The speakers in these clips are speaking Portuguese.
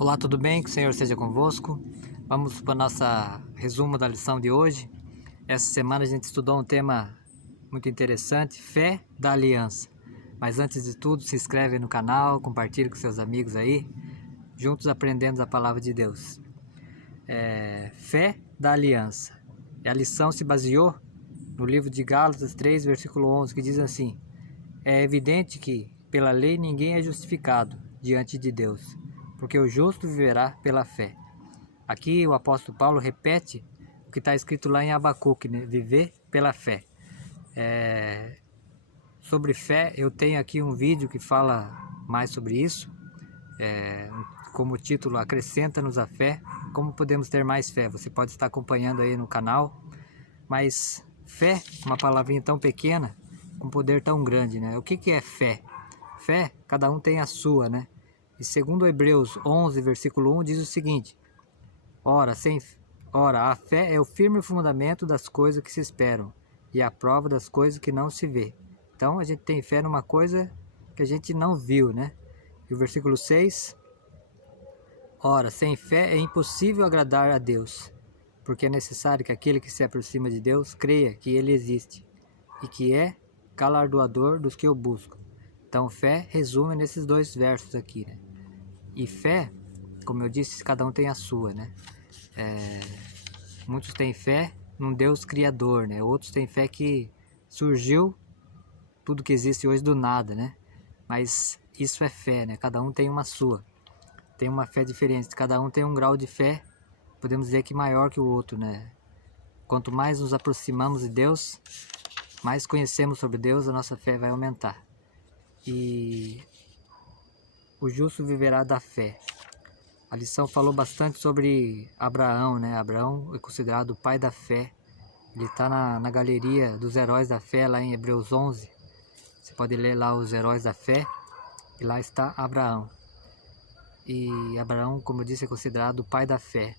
Olá, tudo bem? Que o Senhor seja convosco. Vamos para o nosso resumo da lição de hoje. Essa semana a gente estudou um tema muito interessante, fé da aliança. Mas antes de tudo, se inscreve no canal, compartilhe com seus amigos aí, juntos aprendendo a palavra de Deus. Fé da aliança. E a lição se baseou no livro de Gálatas 3, versículo 11, que diz assim: é evidente que, pela lei, ninguém é justificado diante de Deus, porque o justo viverá pela fé. Aqui o apóstolo Paulo repete o que está escrito lá em Abacuque, né? Viver pela fé. Sobre fé, eu tenho aqui um vídeo que fala mais sobre isso, como título, Acrescenta-nos a fé, como podemos ter mais fé. Você pode estar acompanhando aí no canal, mas fé, uma palavrinha tão pequena, com poder tão grande, né? O que é fé? Fé, cada um tem a sua, né? E segundo Hebreus 11, versículo 1, diz o seguinte: Ora, a fé é o firme fundamento das coisas que se esperam e a prova das coisas que não se vê. Então, a gente tem fé numa coisa que a gente não viu, né? E o versículo 6, ora, sem fé é impossível agradar a Deus, porque é necessário que aquele que se aproxima de Deus creia que Ele existe e que é galardoador dos que o buscam. Então, fé resume nesses dois versos aqui, né? E fé, como eu disse, cada um tem a sua, né? Muitos têm fé num Deus criador, né? Outros têm fé que surgiu tudo que existe hoje do nada, né? Mas isso é fé, né? Cada um tem uma sua. Tem uma fé diferente, cada um tem um grau de fé, podemos dizer que maior que o outro, né? Quanto mais nos aproximamos de Deus, mais conhecemos sobre Deus, a nossa fé vai aumentar. E o justo viverá da fé. A lição falou bastante sobre Abraão, né? Abraão é considerado o pai da fé. Ele está na galeria dos heróis da fé, lá em Hebreus 11. Você pode ler lá os heróis da fé, e lá está Abraão. E Abraão, como eu disse, é considerado o pai da fé.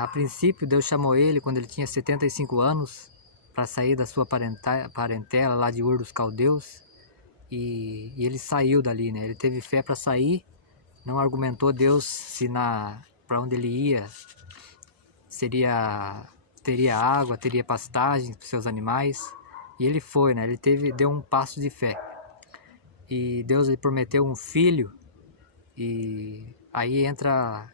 A princípio, Deus chamou ele quando ele tinha 75 anos, para sair da sua parentela lá de Ur dos Caldeus. E ele saiu dali, né? Ele teve fé para sair, não argumentou Deus se para onde ele ia teria água, teria pastagem para seus animais. E ele foi, né? Ele deu um passo de fé. E Deus lhe prometeu um filho. E aí entra,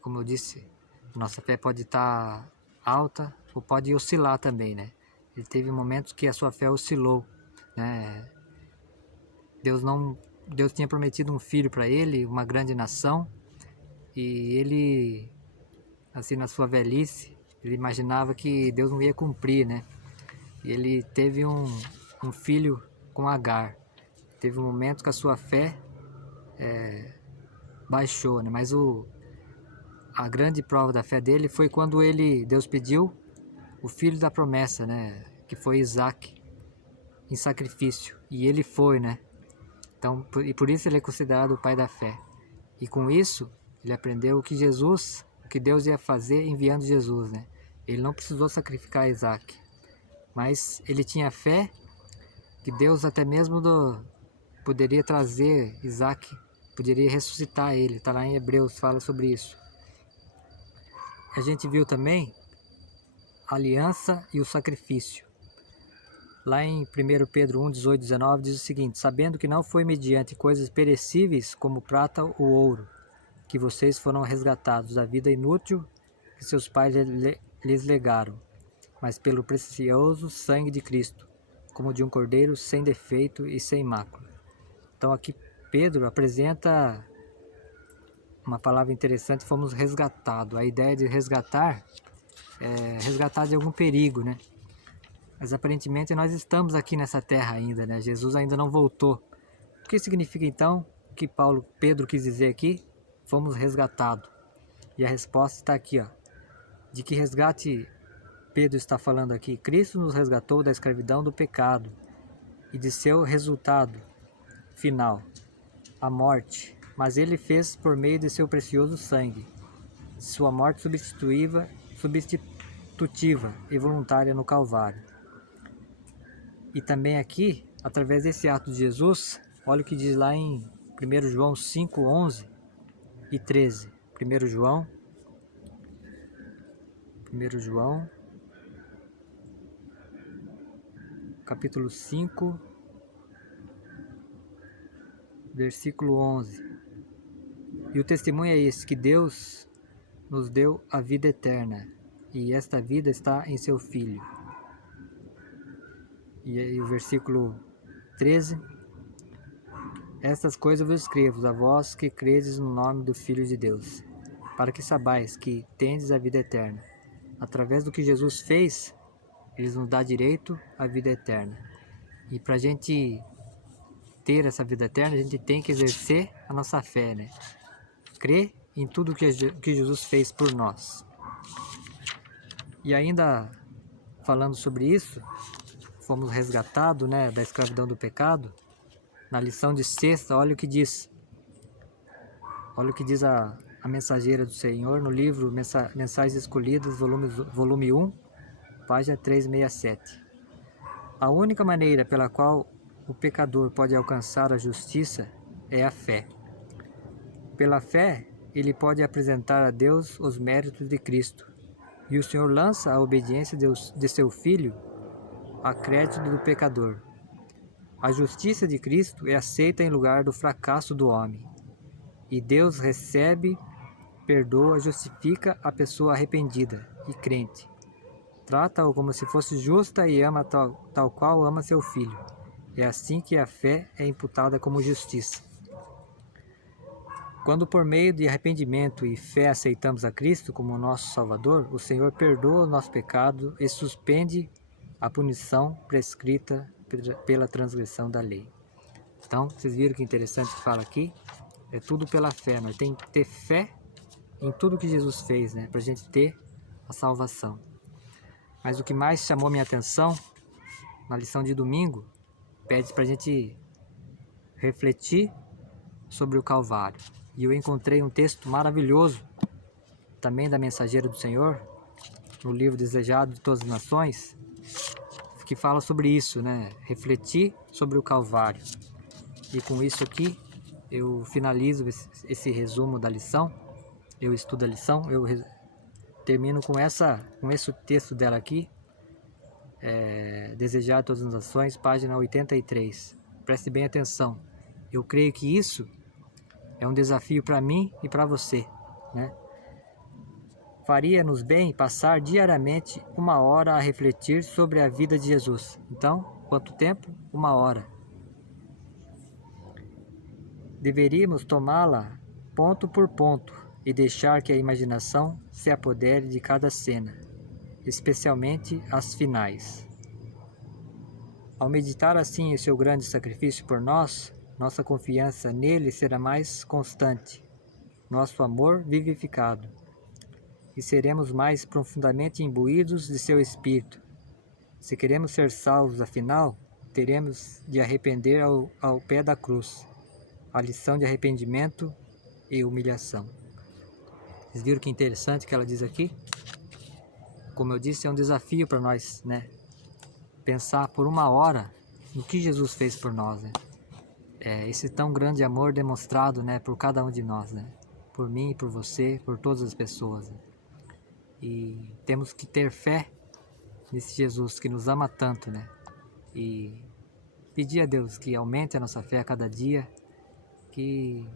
como eu disse, nossa fé pode estar alta ou pode oscilar também, né? Ele teve momentos que a sua fé oscilou, né? Deus tinha prometido um filho para ele, uma grande nação, e ele, assim, na sua velhice, ele imaginava que Deus não ia cumprir, né? E ele teve um filho com Agar. Teve um momento que a sua fé baixou, né? Mas a grande prova da fé dele foi quando Deus pediu o filho da promessa, né? Que foi Isaac, em sacrifício. E ele foi, né? Então, por isso ele é considerado o pai da fé. E com isso, ele aprendeu o que Deus ia fazer enviando Jesus, né? Ele não precisou sacrificar Isaac, mas ele tinha fé que Deus até mesmo poderia trazer Isaac, poderia ressuscitar ele. Está lá em Hebreus, fala sobre isso. A gente viu também a aliança e o sacrifício. Lá em 1 Pedro 1, 18, 19 diz o seguinte: sabendo que não foi mediante coisas perecíveis como prata ou ouro, que vocês foram resgatados da vida inútil que seus pais lhes legaram, mas pelo precioso sangue de Cristo, como de um cordeiro sem defeito e sem mácula. Então aqui Pedro apresenta uma palavra interessante: fomos resgatados. A ideia de resgatar é resgatar de algum perigo, né? Mas aparentemente nós estamos aqui nessa terra ainda, né? Jesus ainda não voltou. O que significa então o que Pedro quis dizer aqui? Fomos resgatados. E a resposta está aqui, ó. De que resgate Pedro está falando aqui? Cristo nos resgatou da escravidão do pecado e de seu resultado final, a morte. Mas ele fez por meio de seu precioso sangue, sua morte substitutiva e voluntária no Calvário. E também aqui, através desse ato de Jesus, olha o que diz lá em 1 João 5,11, e 13. 1 João, capítulo 5, versículo 11. E o testemunho é esse, que Deus nos deu a vida eterna, e esta vida está em seu Filho. E aí o versículo 13. Estas coisas vos escrevo, a vós que credes no nome do Filho de Deus, para que sabais que tendes a vida eterna. Através do que Jesus fez, Ele nos dá direito à vida eterna. E para a gente ter essa vida eterna, a gente tem que exercer a nossa fé, né? Crer em tudo que Jesus fez por nós. E ainda falando sobre isso, fomos resgatados, né, da escravidão do pecado. Na lição de sexta, olha o que diz. Olha o que diz a mensageira do Senhor no livro Mensagens Escolhidas, volume 1, página 367. A única maneira pela qual o pecador pode alcançar a justiça é a fé. Pela fé, ele pode apresentar a Deus os méritos de Cristo, e o Senhor lança a obediência de seu Filho a crédito do pecador. A justiça de Cristo é aceita em lugar do fracasso do homem, e Deus recebe, perdoa, justifica a pessoa arrependida e crente. Trata-o como se fosse justa e ama tal qual ama seu Filho. É assim que a fé é imputada como justiça. Quando por meio de arrependimento e fé aceitamos a Cristo como nosso Salvador, o Senhor perdoa o nosso pecado e suspende a punição prescrita pela transgressão da lei. Então, vocês viram que interessante que fala aqui? É tudo pela fé, nós temos que ter fé em tudo que Jesus fez, né? Para a gente ter a salvação. Mas o que mais chamou minha atenção na lição de domingo, pede para a gente refletir sobre o Calvário. E eu encontrei um texto maravilhoso, também da Mensageira do Senhor, no livro Desejado de Todas as Nações, que fala sobre isso, né? Refletir sobre o Calvário. E com isso aqui, eu finalizo esse resumo da lição, eu estudo a lição, eu termino com esse texto dela aqui, Desejado de Todas as Nações, página 83. Preste bem atenção. Eu creio que isso é um desafio para mim e para você, né? Faria-nos bem passar diariamente 1 hora a refletir sobre a vida de Jesus. Então, quanto tempo? 1 hora. Deveríamos tomá-la ponto por ponto e deixar que a imaginação se apodere de cada cena, especialmente as finais. Ao meditar assim o seu grande sacrifício por nós, nossa confiança nele será mais constante, nosso amor vivificado, e seremos mais profundamente imbuídos de seu Espírito. Se queremos ser salvos, afinal, teremos de arrepender ao pé da cruz, a lição de arrependimento e humilhação. Vocês viram que interessante que ela diz aqui? Como eu disse, é um desafio para nós, né? Pensar por 1 hora no que Jesus fez por nós, né? Esse tão grande amor demonstrado, né, por cada um de nós, né? Por mim, por você, por todas as pessoas, né? E temos que ter fé nesse Jesus que nos ama tanto, né? E pedir a Deus que aumente a nossa fé a cada dia, que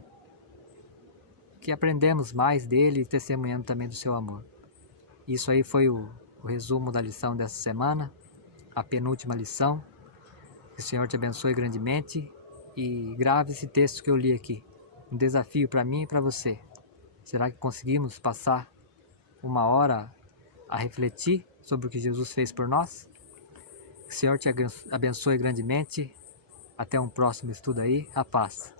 aprendemos mais dele e testemunhando também do seu amor. Isso aí foi o resumo da lição dessa semana, a penúltima lição. Que o Senhor te abençoe grandemente e grave esse texto que eu li aqui. Um desafio para mim e para você. Será que conseguimos passar 1 hora a refletir sobre o que Jesus fez por nós? Que o Senhor te abençoe grandemente. Até um próximo estudo aí. A paz.